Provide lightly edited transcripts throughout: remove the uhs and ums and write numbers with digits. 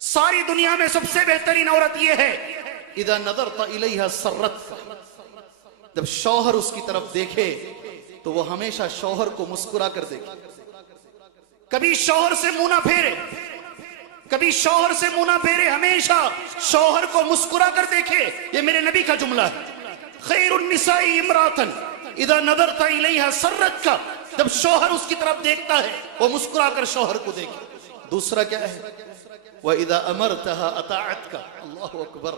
सारी दुनिया में सबसे बेहतरीन औरत यह है, इदा नज़रत इलैहा सर्रत, जब शौहर उसकी तरफ देखे तो वो हमेशा शौहर को मुस्कुरा कर देखे, कभी शौहर से मुंह ना फेरे, कभी शौहर से मुंह ना फेरे, हमेशा शौहर को मुस्कुरा कर देखे। ये मेरे नबी का जुमला है। खैरुन निसाई इमरातन इदा नज़रत इलैहा सर्रत का, जब शौहर उसकी तरफ देखता है वो मुस्कुरा कर शौहर को देखे। दूसरा क्या है, वह इदा अमरतहा अताअत का, अल्लाहु अकबर,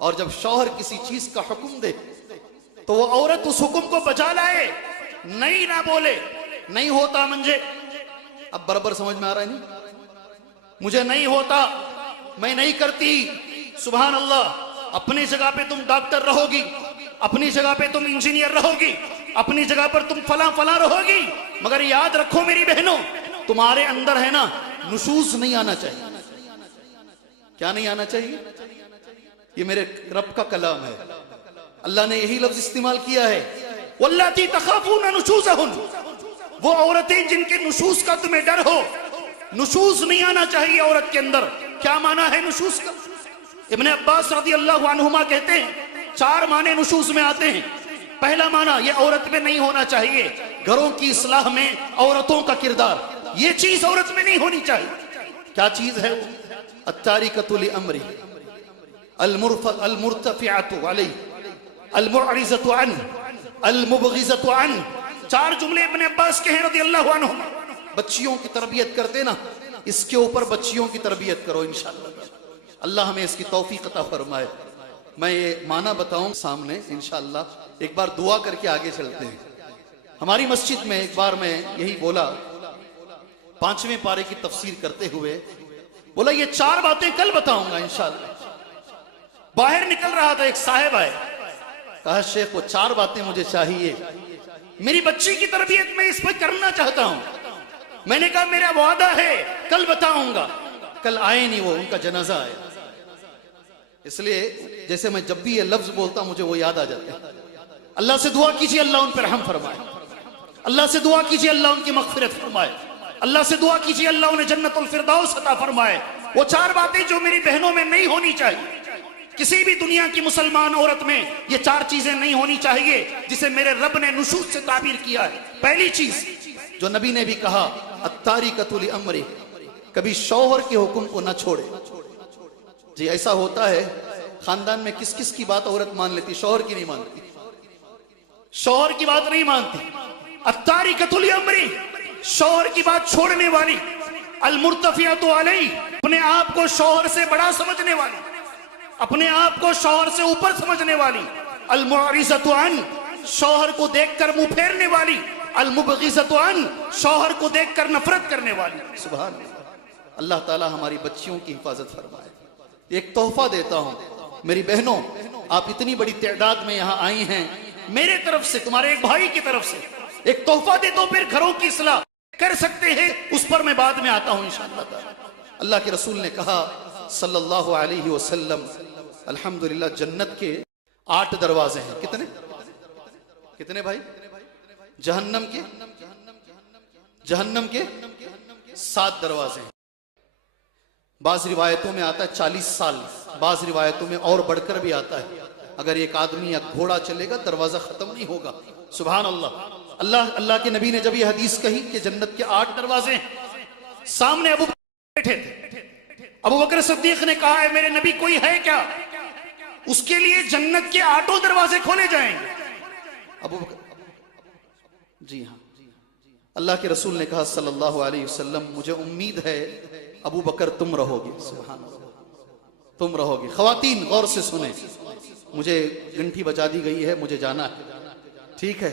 और जब शौहर किसी चीज का हुक्म दे तो वो औरत उस हुक्म को बजा लाए, नहीं ना बोले, नहीं होता मुझे, अब बराबर समझ में आ रहा है नहीं, मुझे नहीं होता, मैं नहीं करती, सुभान अल्लाह, अपनी जगह पे तुम डॉक्टर रहोगी, अपनी जगह पे तुम इंजीनियर रहोगी, अपनी जगह पर तुम फला फला रहोगी, मगर याद रखो मेरी बहनों, तुम्हारे अंदर है ना नुशूज नहीं आना चाहिए। क्या नहीं आना चाहिए? ये मेरे रब का कलाम है, अल्लाह ने यही लफ्ज इस्तेमाल किया है, वल्लाती तखाफूना नुशूज़हुन, वो औरतें जिनके नुशूज का तुम्हें डर हो। नुशूज नहीं आना चाहिए औरत के अंदर। क्या माना है नुशूज का? इब्ने अब्बास रज़ियल्लाहु अन्हुमा कहते हैं 4 माने नुशूज में आते हैं। पहला माना, ये औरत में नहीं होना चाहिए, घरों की इस्लाह में औरतों का किरदार, ये चीज औरत में नहीं होनी चाहिए। क्या चीज है? अत्तारिकतु लिअम्री, अलमुर्तफिअतु अलैहि, अलमुअरिज़तु अन्हु, अलमुबग़िज़तु अन्हु। 4 जुमले इब्ने अब्बास के हैं रज़ियल्लाहु अन्हुमा। बच्चियों की तरबियत करते ना, इसके ऊपर बच्चियों की तरबियत करो इंशाअल्लाह। अल्लाह हमें इसकी तौफीक अता फरमाए। मैं ये माना बताऊं सामने इंशाअल्लाह। एक बार दुआ करके आगे चलते हैं। हमारी मस्जिद में एक बार मैं यही बोला, 5वें पारे की तफसीर करते हुए बोला ये 4 बातें कल बताऊंगा इंशाअल्लाह। बाहर निकल रहा था, एक साहिब आए, कहा शेख वो 4 बातें मुझे चाहिए, मेरी बच्ची की तरबियत में इस पर करना चाहता हूं। मैंने कहा मेरा वादा है कल बताऊंगा। कल आए नहीं वो, उनका जनाजा आया। इसलिए जैसे मैं जब भी ये लफ्ज बोलता मुझे वो याद आ जाते हैं। अल्लाह से दुआ कीजिए अल्लाह उन पर रहम फरमाए, अल्लाह से दुआ कीजिए अल्लाह उनकी मग़फ़िरत फरमाए, अल्लाह से दुआ कीजिए अल्लाह उन्हें जन्नतुल फिरदौस अता फरमाए। वो 4 बातें जो मेरी बहनों में नहीं होनी चाहिए, किसी भी दुनिया की मुसलमान औरत में ये 4 चीजें नहीं होनी चाहिए जिसे मेरे रब ने नुशूज़ से ताबीर किया है। पहली चीज जो नबी ने भी कहा, अत्तारिकतु लिअम्री, कभी शौहर के हुक्म को ना छोड़े। जी ऐसा होता है खानदान में, किस किस की बात औरत मान लेती, शौहर की नहीं मानती, शौहर की बात नहीं मानती। अत्तारिकतु लिअम्री, शौहर की बात छोड़ने वाली, अलमुर्तफिअतु अलैहि, अपने आप को शौहर से बड़ा समझने वाली, अपने आप को शौहर से ऊपर समझने वाली, अलमुअरिज़तु अन्हु, शौहर को देखकर मुंह फेरने वाली, अलमुबग़िज़तु अन्हु, शौहर को देखकर नफरत करने वाली। सुभान अल्लाह। अल्लाह ताला हमारी बच्चियों की हिफाजत फरमाए। एक तोहफा देता हूं मेरी बहनों, आप इतनी बड़ी तादाद में यहां आई हैं, मेरे तरफ से, तुम्हारे एक भाई की तरफ से एक तोहफा दे दो, फिर घरों की इस्लाह कर सकते हैं, उस पर मैं बाद में आता हूं इंशाअल्लाह। अल्लाह के रसूल ने कहा सल्लल्लाहु अलैहि वसल्लम, अल्हम्दुलिल्लाह जन्नत के 8 दरवाजे हैं। कितने कितने भाई? जहन्नम के 7 दरवाजे हैं। बाज रिवायतों में आता है 40 साल, बाज रिवायतों में और बढ़कर भी आता है। अगर एक आदमी या घोड़ा चलेगा दरवाजा खत्म नहीं होगा। सुभान अल्लाह। अल्लाह के नबी ने जब ये हदीस कही कि जन्नत के 8 दरवाजे हैं, सामने अबू बकर बैठे थे। अबू बकर सिद्दीक ने कहा है मेरे नबी कोई है क्या, उसके लिए जन्नत के 8 दरवाजे खोले जाएंगे। अबू बकर, जी हाँ, अल्लाह के रसूल ने कहा सल्लल्लाहु अलैहि वसल्लम, मुझे उम्मीद है अबू बकर तुम रहोगे। सुभान अल्लाह, तुम रहोगे। ख्वातीन गौर से सुने, मुझे घंटी बजा दी गई है, मुझे जाना है, ठीक है।